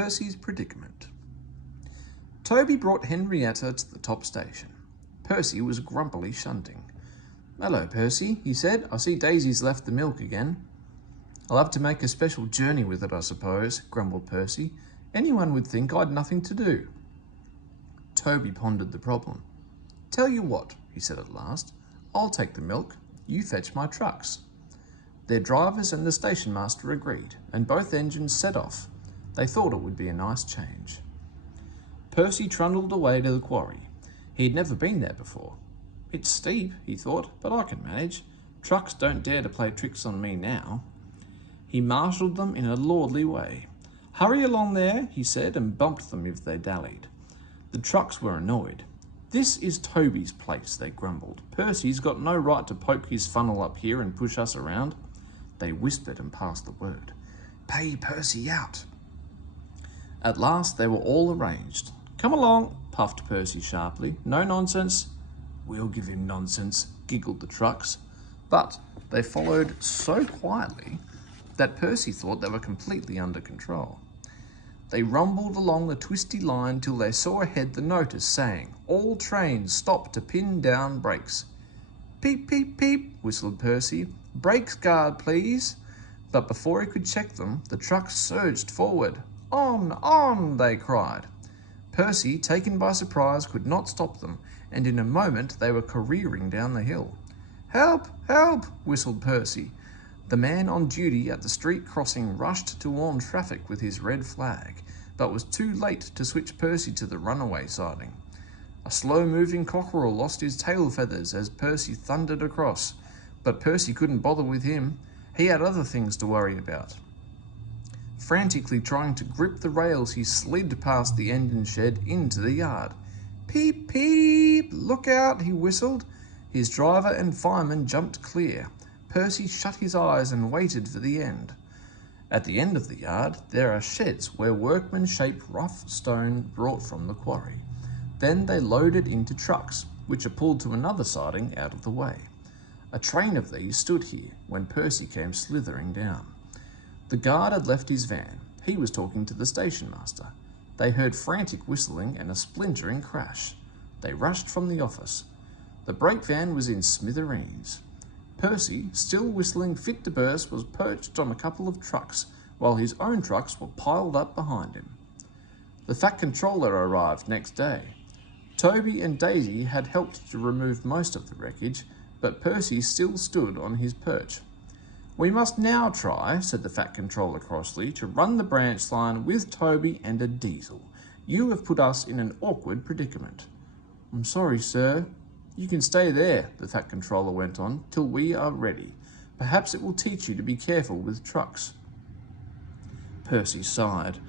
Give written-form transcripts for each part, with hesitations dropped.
Percy's Predicament. Toby brought Henrietta to the top station. Percy was grumpily shunting. "Hello, Percy," he said. "I see Daisy's left the milk again." "I'll have to make a special journey with it, I suppose," grumbled Percy. "Anyone would think I'd nothing to do." Toby pondered the problem. "Tell you what," he said at last. "I'll take the milk. You fetch my trucks." Their drivers and the station master agreed, and both engines set off. They thought it would be a nice change. Percy trundled away to the quarry. He had never been there before. "It's steep," he thought, "but I can manage. Trucks don't dare to play tricks on me now." He marshalled them in a lordly way. "Hurry along there," he said, and bumped them if they dallied. The trucks were annoyed. "This is Toby's place," they grumbled. "Percy's got no right to poke his funnel up here and push us around." They whispered and passed the word. "Pay Percy out." At last they were all arranged. "Come along," puffed Percy sharply. "No nonsense." "We'll give him nonsense," giggled the trucks. But they followed so quietly that Percy thought they were completely under control. They rumbled along the twisty line till they saw ahead the notice saying, "All trains stop to pin down brakes." "Peep, peep, peep," whistled Percy. "Brakes guard, please." But before he could check them, the trucks surged forward. On, they cried. Percy, taken by surprise, could not stop them, and in a moment they were careering down the hill. "Help, help," whistled Percy. The man on duty at the street crossing rushed to warn traffic with his red flag, but was too late to switch Percy to the runaway siding. A slow-moving cockerel lost his tail feathers as Percy thundered across, but Percy couldn't bother with him. He had other things to worry about. Frantically trying to grip the rails, he slid past the engine shed into the yard. "Peep, peep, look out," he whistled. His driver and fireman jumped clear. Percy shut his eyes and waited for the end. At the end of the yard, there are sheds where workmen shape rough stone brought from the quarry. Then they load it into trucks, which are pulled to another siding out of the way. A train of these stood here when Percy came slithering down. The guard had left his van. He was talking to the station master. They heard frantic whistling and a splintering crash. They rushed from the office. The brake van was in smithereens. Percy, still whistling fit to burst, was perched on a couple of trucks, while his own trucks were piled up behind him. The Fat Controller arrived next day. Toby and Daisy had helped to remove most of the wreckage, but Percy still stood on his perch. "We must now try," said the Fat Controller crossly, "to run the branch line with Toby and a diesel. You have put us in an awkward predicament." "I'm sorry, sir." "You can stay there," the Fat Controller went on, "till we are ready. Perhaps it will teach you to be careful with trucks." Percy sighed.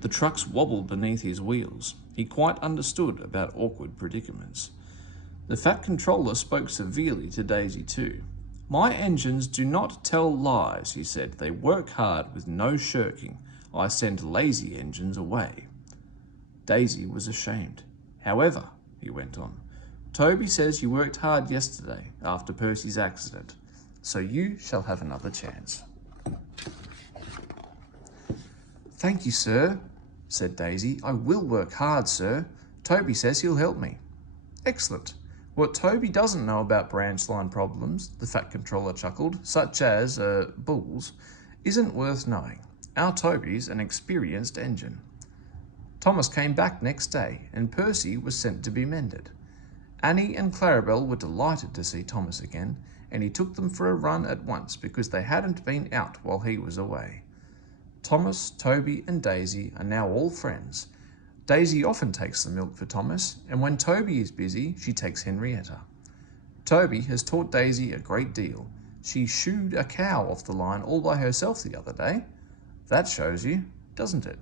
The trucks wobbled beneath his wheels. He quite understood about awkward predicaments. The Fat Controller spoke severely to Daisy too. "My engines do not tell lies," he said. "They work hard with no shirking. I send lazy engines away." Daisy was ashamed. "However," he went on, "Toby says you worked hard yesterday after Percy's accident, so you shall have another chance." "Thank you, sir," said Daisy. "I will work hard, sir. Toby says he'll help me." "Excellent. What Toby doesn't know about branch line problems," the Fat Controller chuckled, "such as, bulls, isn't worth knowing. Our Toby's an experienced engine." Thomas came back next day, and Percy was sent to be mended. Annie and Clarabelle were delighted to see Thomas again, and he took them for a run at once because they hadn't been out while he was away. Thomas, Toby and Daisy are now all friends. Daisy often takes the milk for Thomas, and when Toby is busy, she takes Henrietta. Toby has taught Daisy a great deal. She shooed a cow off the line all by herself the other day. That shows you, doesn't it?